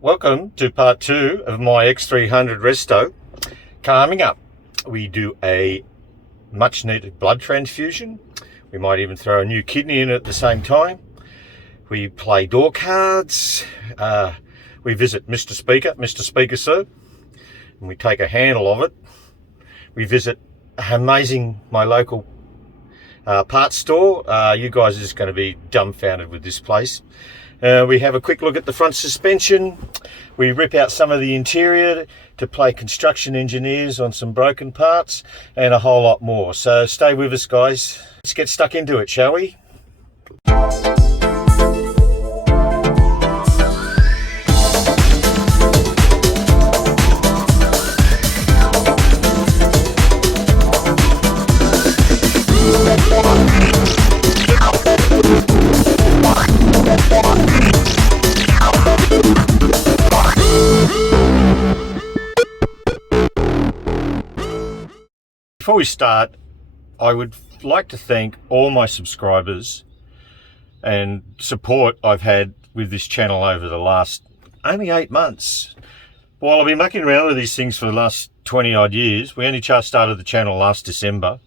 Welcome to part 2 of my X300 resto. Coming up, we do a much needed blood transfusion. We might even throw a new kidney in at the same time. We play door cards. We visit Mr. Speaker Sir, and we take a handle of it. We visit my local parts store. You guys are just going to be dumbfounded with this place. We have a quick look at the front suspension. We rip out some of the interior to play construction engineers on some broken parts, and a whole lot more. So stay with us, guys. Let's get stuck into it, shall we? Before we start, I would like to thank all my subscribers and support I've had with this channel over the last only 8 months. While I've been mucking around with these things for the last 20 odd years, we only just started the channel last December,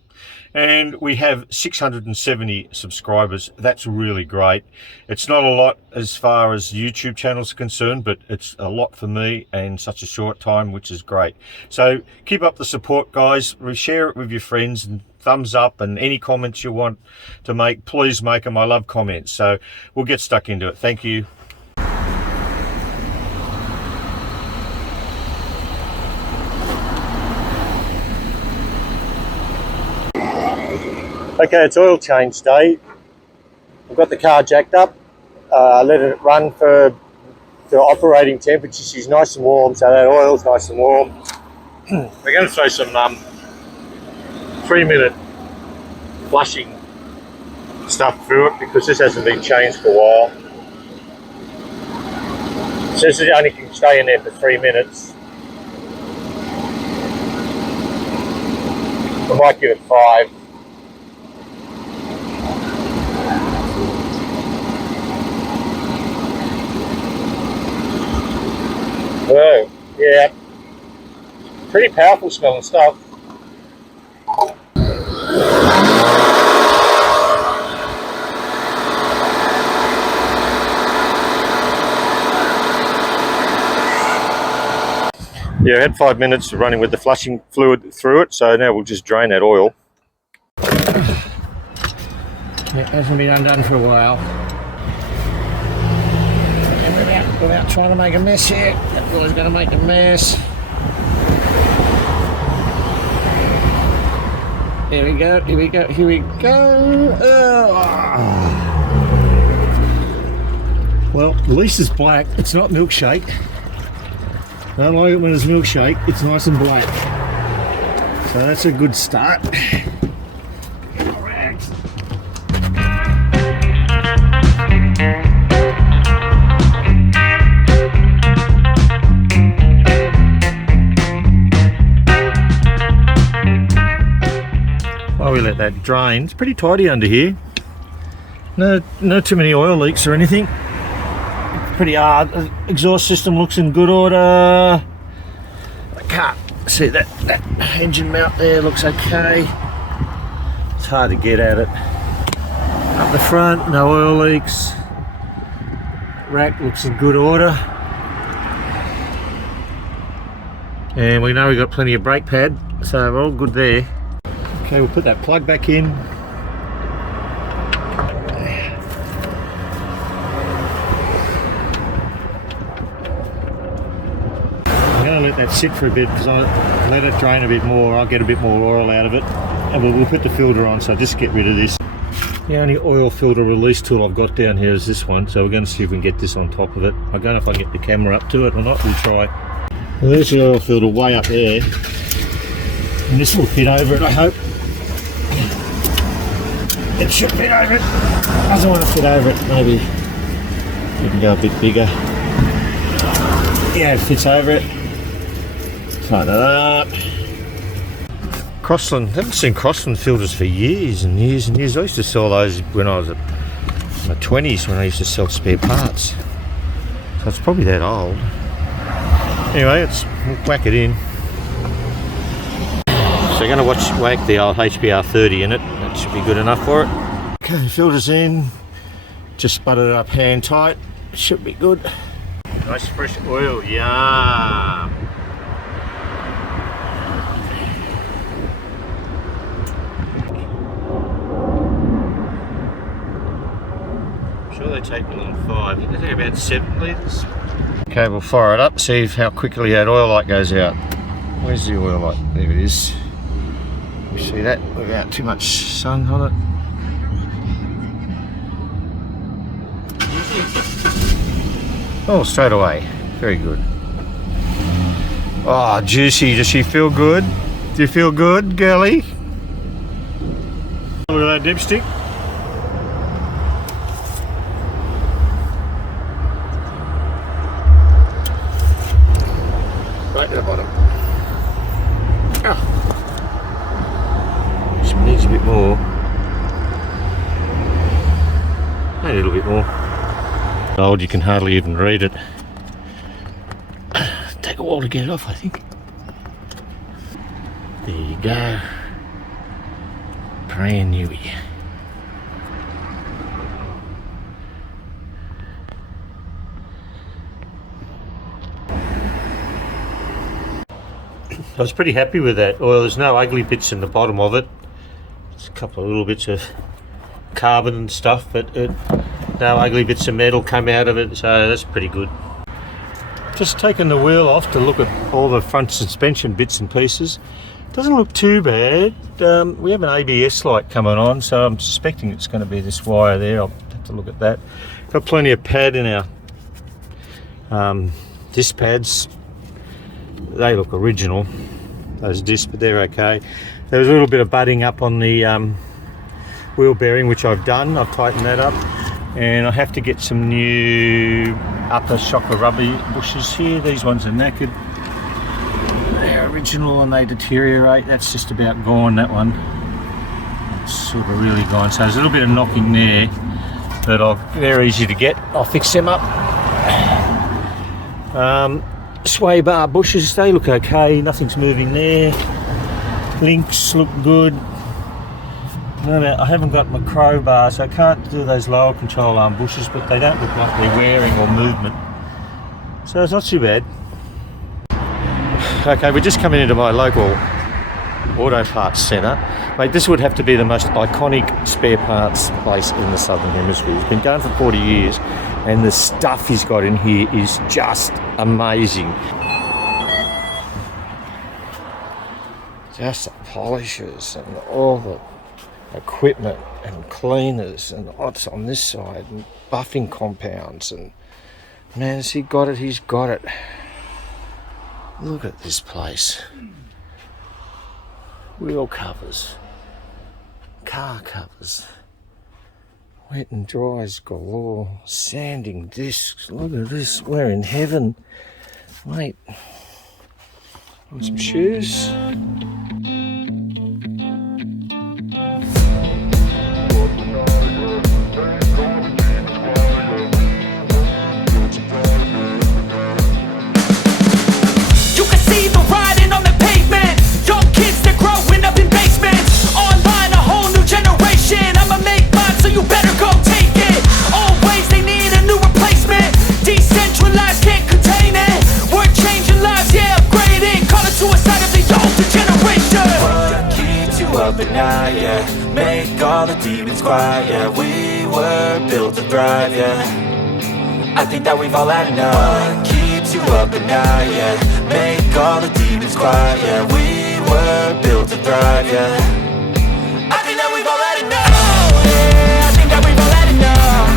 and we have 670 subscribers. That's really great. It's not a lot as far as YouTube channels are concerned, but it's a lot for me in such a short time, which is great. So keep up the support, guys. Share it with your friends, and thumbs up, and any comments you want to make, please make them. I love comments. So we'll get stuck into it. Thank you. Okay, it's oil change day. I've got the car jacked up, let it run to operating temperature. She's nice and warm, so that oil's nice and warm. We're going to throw some 3-minute flushing stuff through it, because this hasn't been changed for a while. It says it only can stay in there for 3 minutes. I might give it 5. Oh, yeah, pretty powerful smelling stuff. Yeah, I had 5 minutes of running with the flushing fluid through it, so now we'll just drain that oil. Yeah, hasn't been undone for a while. Without trying to make a mess here. That boy's going to make a mess. Here we go, here we go, here we go. Well, at least it's black. It's not milkshake. I don't like it when it's milkshake. It's nice and black. So that's a good start. While we let that drain, it's pretty tidy under here. No too many oil leaks or anything. Pretty hard. The exhaust system looks in good order. I can't see that engine mount there looks okay. It's hard to get at it. Up the front, no oil leaks. Rack looks in good order. And we know we've got plenty of brake pad, so we're all good there. Okay, we'll put that plug back in. I'm going to let that sit for a bit, because I'll let it drain a bit more. I'll get a bit more oil out of it, and we'll put the filter on, so just get rid of this. The only oil filter release tool I've got down here is this one, so we're going to see if we can get this on top of it. I don't know if I can get the camera up to it or not. We'll try. Well, there's the oil filter way up there, and this will fit over it, I hope. It should fit over it. Doesn't want to fit over it. Maybe we can go a bit bigger. Yeah, it fits over it. Tighten it up. Crossland, I haven't seen Crossland filters for years and years and years. I used to sell those when I was in my 20s, when I used to sell spare parts. So it's probably that old. Anyway, let's whack it in. So you're going to whack the old HBR 30 in it. That should be good enough for it. Okay, filters in. Just buttered it up hand tight. It should be good. Nice fresh oil, yum. I'm sure they take more than 5. I think they take about 7 litres. Okay, we'll fire it up, see how quickly that oil light goes out. Where's the oil light? There it is. You see that without too much sun on it. Oh, straight away. Very good. Oh, juicy. Does she feel good? Do you feel good, girlie? Look at that dipstick. Right at the bottom. Oh. She needs a bit more. A little bit more. Old, you can hardly even read it. Take a while to get it off, I think. There you go. Brand newy. I was pretty happy with that oil. There's no ugly bits in the bottom of it. There's a couple of little bits of carbon and stuff, but no ugly bits of metal come out of it, so that's pretty good. Just taking the wheel off to look at all the front suspension bits and pieces. Doesn't look too bad. We have an ABS light coming on, so I'm suspecting it's going to be this wire there. I'll have to look at that. Got plenty of pad in our disc pads. They look original, those discs, but they're okay. There was a little bit of butting up on the wheel bearing, which I've done. I've tightened that up, and I have to get some new upper shocker rubber bushes here. These ones are knackered. They're original and they deteriorate. That's just about gone, that one. It's sort of really gone. So there's a little bit of knocking there, but they're easy to get. I'll fix them up. Sway bar bushes, they look okay. Nothing's moving there. Links look good. I haven't got my crowbar, so I can't do those lower control arm bushes, but they don't look like they're wearing or movement. So it's not too bad. Okay, we're just coming into my local auto parts centre. Mate, this would have to be the most iconic spare parts place in the Southern Hemisphere. It's been going for 40 years, and the stuff he's got in here is just amazing. Just the polishers and all the equipment and cleaners and what's on this side and buffing compounds, and man, has he got it, he's got it. Look at this place. Wheel covers, car covers, wet and dries galore, sanding discs. Look at this, we're in heaven. Mate, want some shoes? Make all the demons quiet, yeah. We were built to thrive, yeah. I think that we've all had enough. What keeps you up at night, yeah. Make all the demons quiet, yeah. We were built to thrive, yeah. I think that we've all had enough. Oh, yeah, I think that we've all had enough.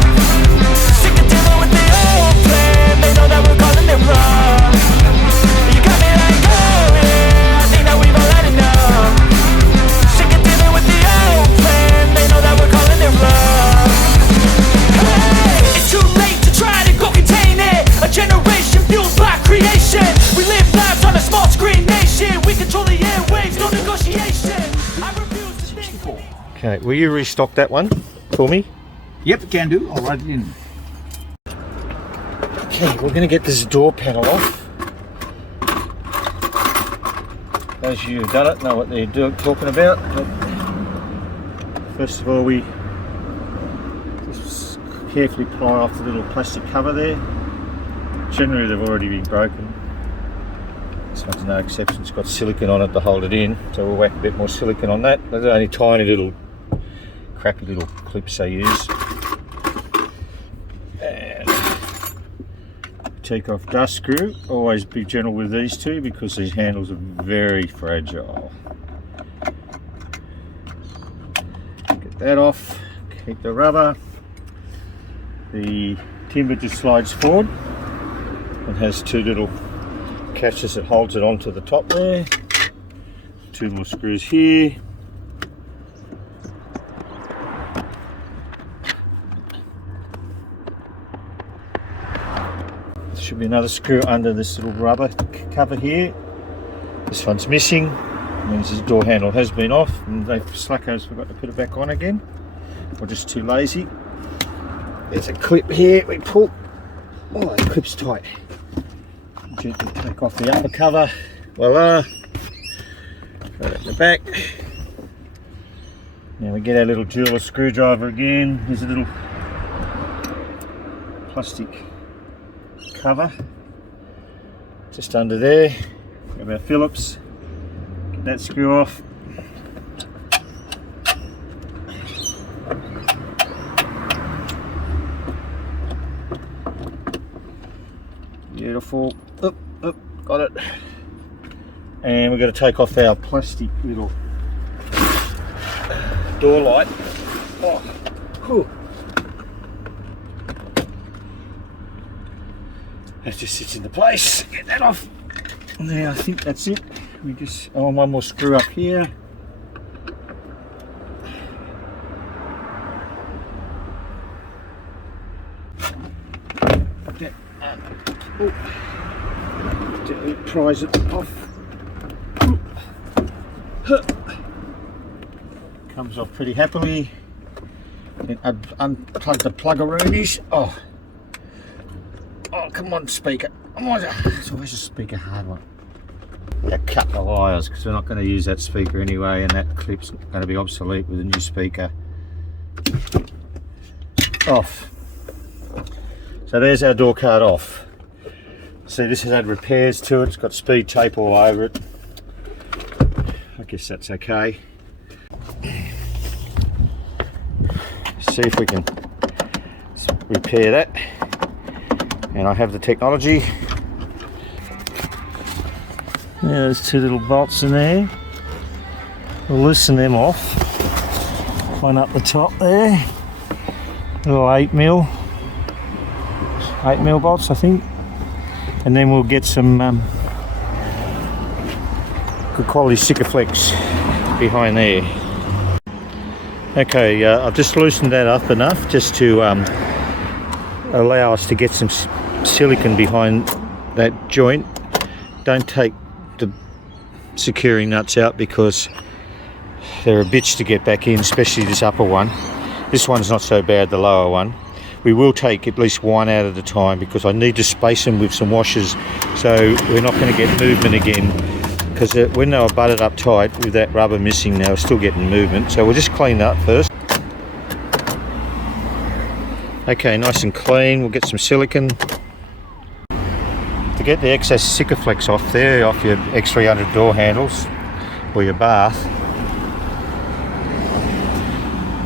Sick of dealing with the old plan. They know that we're calling it wrong. You got me like, oh yeah, I think that we've all had enough. It's too late to try to go contain it. A generation fueled by creation. We live lives on a small screen nation. We control the airwaves, no negotiation. I refuse to think. Okay, will you restock that one for me? Yep, can do. I'll write it in. Okay, we're going to get this door panel off. those of you who've done it know what they're talking about. But first of all, we just carefully pry off the little plastic cover there. Generally they've already been broken. This one's no exception, it's got silicone on it to hold it in, so we'll whack a bit more silicone on that. Those are only tiny little, crappy little clips they use. And take off dust screw. Always be gentle with these two because these handles are very fragile. Get that off, keep the rubber. The timber just slides forward and has two little catches that holds it onto the top there. Two more screws here. There should be another screw under this little rubber cover here. This one's missing. It means this door handle has been off and they slackos forgot to put it back on again, or just too lazy. There's a clip here we pull. Oh, the clip's tight. Gently take off the upper cover. Voila! Throw that in the back. Now we get our little jeweler screwdriver again. Here's a little plastic cover just under there. Grab our Phillips. Get that screw off. Beautiful. Up, got it. And we're going to take off our plastic little door light. Oh, whew. That just sits into place. Get that off. Now I think that's it. We just one more screw up here. Gently prise it off. Comes off pretty happily. Then unplug the plug-a-roonies. Oh, come on, speaker. It's always a speaker hard one. A couple of wires because we're not going to use that speaker anyway, and that clip's going to be obsolete with a new speaker. Off. So there's our door card off. See, this has had repairs to it. It's got speed tape all over it. I guess that's okay. See if we can repair that. And I have the technology. Yeah, there's two little bolts in there. We'll loosen them off. One up the top there. Little 8mm bolts, I think. And then we'll get some good quality Sikaflex behind there. Okay, I've just loosened that up enough just to allow us to get some silicone behind that joint. Don't take the securing nuts out because they're a bitch to get back in, especially this upper one. This one's not so bad, the lower one. We will take at least one out at a time because I need to space them with some washers so we're not going to get movement again, because when they were butted up tight with that rubber missing, they were still getting movement. So we'll just clean that first. Okay, nice and clean. We'll get some silicone. To get the excess Sikaflex off there, off your X300 door handles or your bath,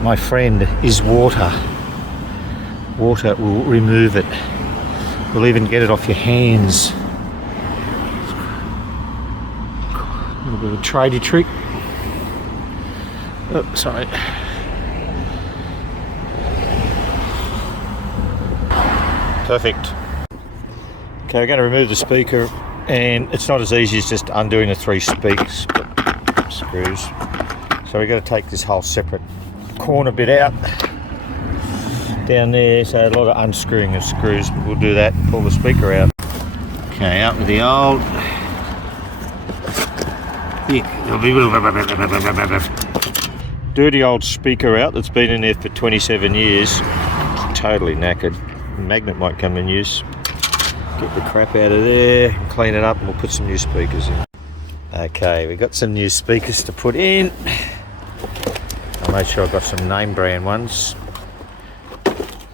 my friend, is water. Water will remove it. We'll even get it off your hands. A little bit of a tradie trick. Oh, sorry. Perfect. Okay, we're going to remove the speaker, and it's not as easy as just undoing the 3 screws. So we've got to take this whole separate corner bit out down there, so a lot of unscrewing of screws. We'll do that and pull the speaker out. Okay, out with the old. Dirty old speaker out that's been in there for 27 years. Totally knackered. The magnet might come in use. Get the crap out of there, clean it up, and we'll put some new speakers in. Okay, we've got some new speakers to put in. I made sure I've got some name brand ones.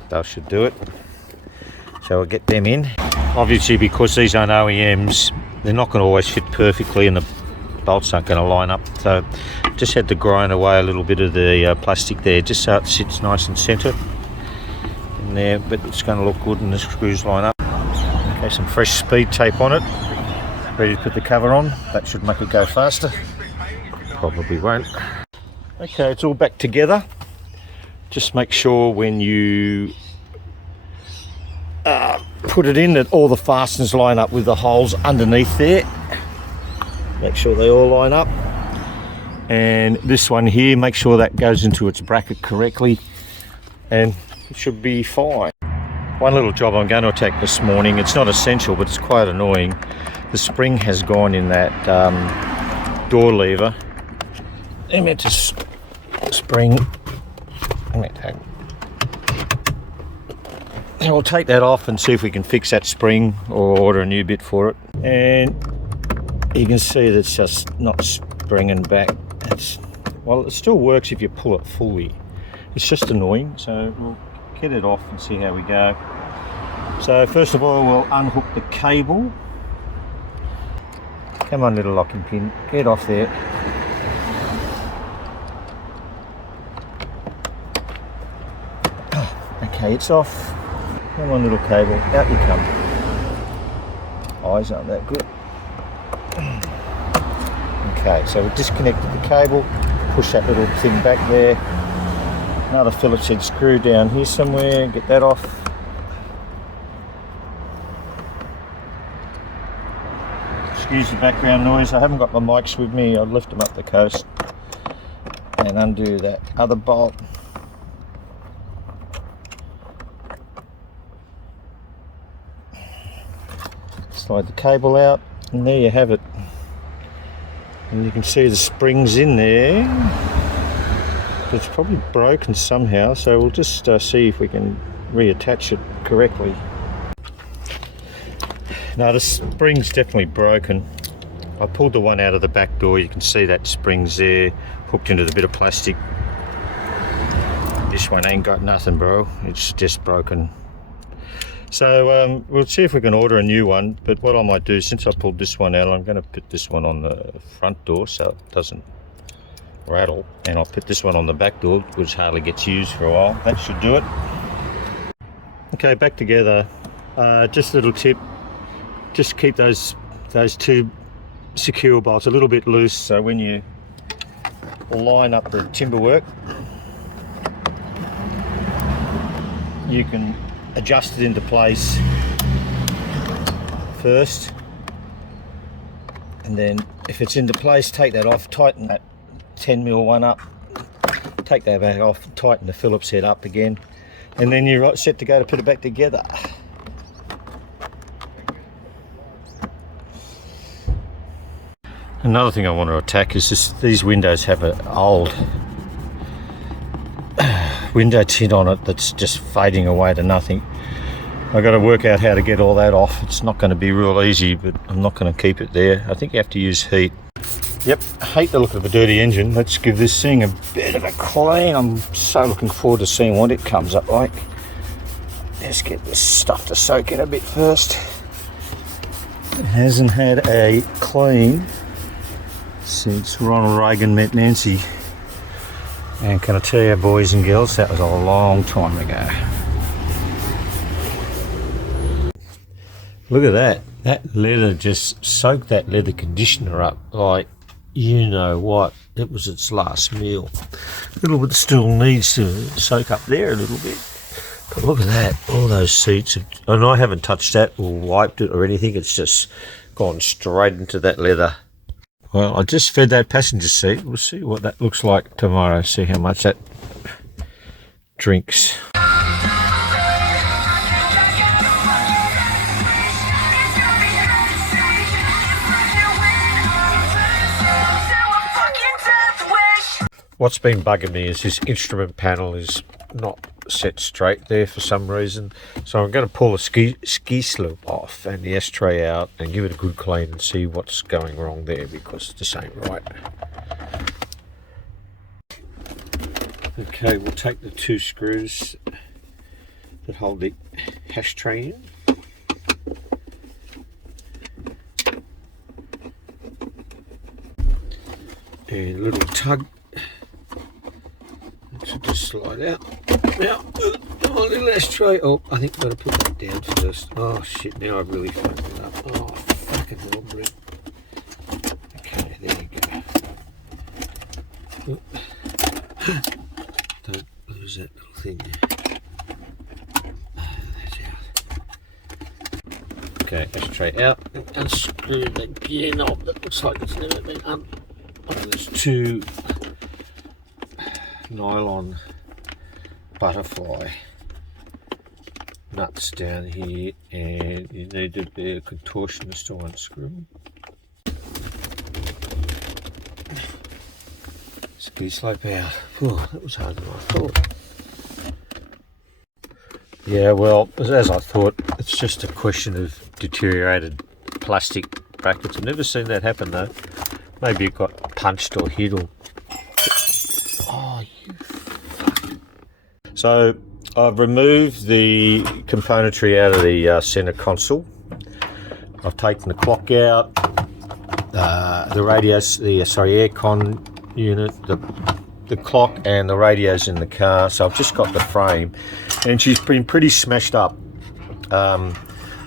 They should do it. So we'll get them in. Obviously, because these aren't OEMs, they're not going to always fit perfectly and the bolts aren't going to line up. So just had to grind away a little bit of the plastic there, just so it sits nice and centre in there, but it's going to look good and the screws line up. Okay, some fresh speed tape on it. Ready to put the cover on. That should make it go faster. Probably won't. Okay, it's all back together. Just make sure when you put it in that all the fasteners line up with the holes underneath there. Make sure they all line up. And this one here, make sure that goes into its bracket correctly and it should be fine. One little job I'm going to attack this morning, it's not essential but it's quite annoying. The spring has gone in that door lever. I meant to spring. So we'll take that off and see if we can fix that spring or order a new bit for it. And you can see that it's just not springing back. Well, it still works if you pull it fully. It's just annoying, so we'll get it off and see how we go. So first of all, we'll unhook the cable. Come on, little locking pin, get off there. Okay, it's off. Come on, little cable, out you come. Eyes aren't that good. Okay, so we've disconnected the cable, push that little thing back there. Another Phillips head screw down here somewhere, get that off. Excuse the background noise, I haven't got my mics with me, I'll lift them up the coast and undo that other bolt. Slide the cable out and there you have it. And you can see the springs in there. It's probably broken somehow, so we'll just see if we can reattach it correctly. Now the spring's definitely broken. I pulled the one out of the back door, you can see that spring's there, hooked into the bit of plastic. This one ain't got nothing, bro, it's just broken. So we'll see if we can order a new one, but what I might do, since I pulled this one out, I'm going to put this one on the front door so it doesn't rattle, and I'll put this one on the back door, which hardly gets used for a while. That should do it. Okay, back together. Just a little tip, just keep those two secure bolts a little bit loose, so when you line up the timber work, you can adjust it into place first, and then if it's into place, take that off, tighten that 10mm one up, take that back off, tighten the Phillips head up again, and then you're set to go to put it back together. Another thing I want to attack is just these windows have an old window tint on it that's just fading away to nothing. I've got to work out how to get all that off. It's not going to be real easy, but I'm not going to keep it there. I think you have to use heat. Yep, I hate the look of a dirty engine. Let's give this thing a bit of a clean. I'm so looking forward to seeing what it comes up like. Let's get this stuff to soak in a bit first. It hasn't had a clean since Ronald Reagan met Nancy. And can I tell you, boys and girls, that was a long time ago. Look at that. That leather just soaked that leather conditioner up like, you know what, it was its last meal. A little bit still needs to soak up there a little bit. But look at that, all those seats. And I haven't touched that or wiped it or anything. It's just gone straight into that leather. Well, I just fed that passenger seat. We'll see what that looks like tomorrow. See how much that drinks. What's been bugging me is this instrument panel is not set straight there for some reason. So I'm going to pull the ski slope off and the ashtray out and give it a good clean and see what's going wrong there, because this ain't right. Okay, we'll take the 2 screws that hold the ashtray in. And a little tug. That should just slide out. Now, my little ashtray. Oh, I think I've got to put that down first. Oh shit, now I've really fucked it up. Oh, fucking hell, Brett. Okay, there you go. Don't lose that little thing there. That's out. Okay, ashtray out. Unscrew the gear knob that looks like it's never been there's 2 nylon butterfly nuts down here, and you need to be a contortionist to unscrew them. Ski slope out. Whew, that was harder than I thought. Yeah, well, as I thought, it's just a question of deteriorated plastic brackets. I've never seen that happen though. Maybe it got punched or hit or... Oh, you fuck. So I've removed the componentry out of the center console. I've taken the clock out, the radios, the aircon unit, the clock and the radios in the car. So I've just got the frame, and she's been pretty smashed up.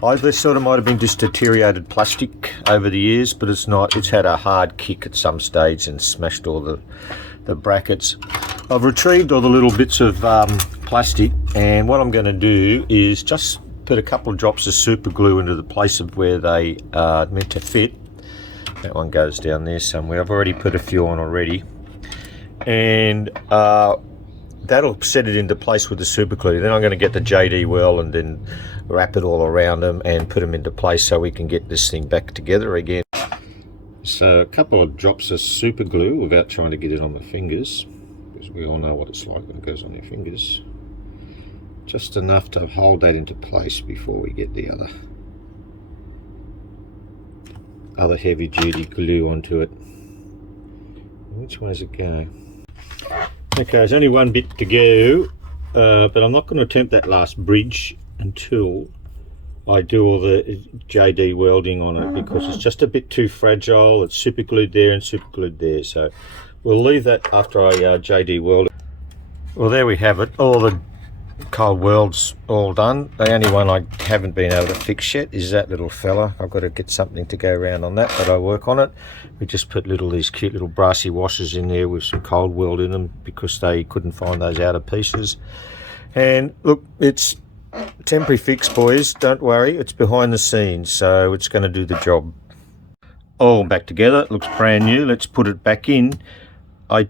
Either sort of might have been just deteriorated plastic over the years, but it's not. It's had a hard kick at some stage and smashed all the brackets. I've retrieved all the little bits of plastic, and what I'm going to do is just put a couple of drops of super glue into the place of where they are meant to fit. That one goes down there somewhere. I've already put a few on already, and that'll set it into place with the super glue. Then I'm going to get the JD well and then wrap it all around them and put them into place so we can get this thing back together again. So a couple of drops of super glue without trying to get it on my fingers, because we all know what it's like when it goes on your fingers. Just enough to hold that into place before we get the other heavy duty glue onto it. Which way does it go? Okay, there's only one bit to go, but I'm not going to attempt that last bridge until I do all the JD welding on it, because it's just a bit too fragile. It's super glued there and super glued there, so we'll leave that after I JD weld it. Well, there we have it. All the cold welds all done. The only one I haven't been able to fix yet is that little fella. I've got to get something to go around on that, but I'll work on it. We just put these cute little brassy washers in there with some cold weld in them because they couldn't find those outer pieces. And look, it's temporary fix, boys. Don't worry, it's behind the scenes, so it's going to do the job. All back together. It looks brand new. Let's put it back in. I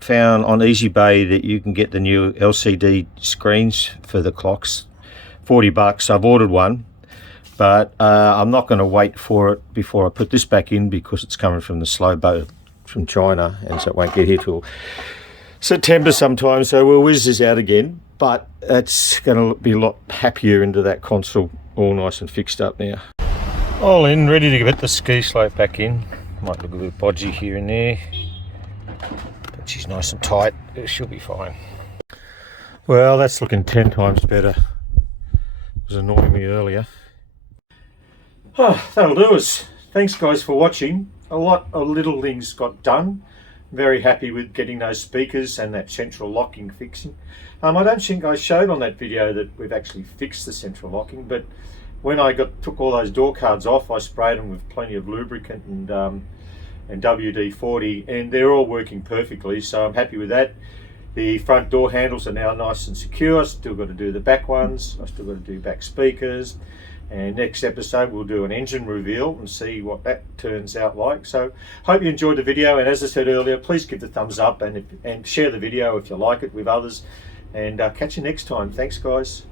found on EasyBay that you can get the new LCD screens for the clocks, $40. I've ordered one, but I'm not going to wait for it before I put this back in, because it's coming from the slow boat from China, and so it won't get here till September sometime, so we'll whiz this out again. But it's going to be a lot happier into that console, all nice and fixed up now. All in, ready to get the ski slope back in. Might look a bit bodgy here and there, but she's nice and tight. She'll be fine. Well, that's looking 10 times better. It was annoying me earlier. Oh, that'll do us. Thanks guys for watching. A lot of little things got done. Very happy with getting those speakers and that central locking fixing. I don't think I showed on that video that we've actually fixed the central locking, but when I took all those door cards off, I sprayed them with plenty of lubricant and WD-40, and they're all working perfectly, so I'm happy with that. The front door handles are now nice and secure. I've still got to do the back ones. I've still got to do back speakers. And next episode we'll do an engine reveal and see what that turns out like. So hope you enjoyed the video, and as I said earlier, please give the thumbs up and share the video if you like it with others, and catch you next time. Thanks guys.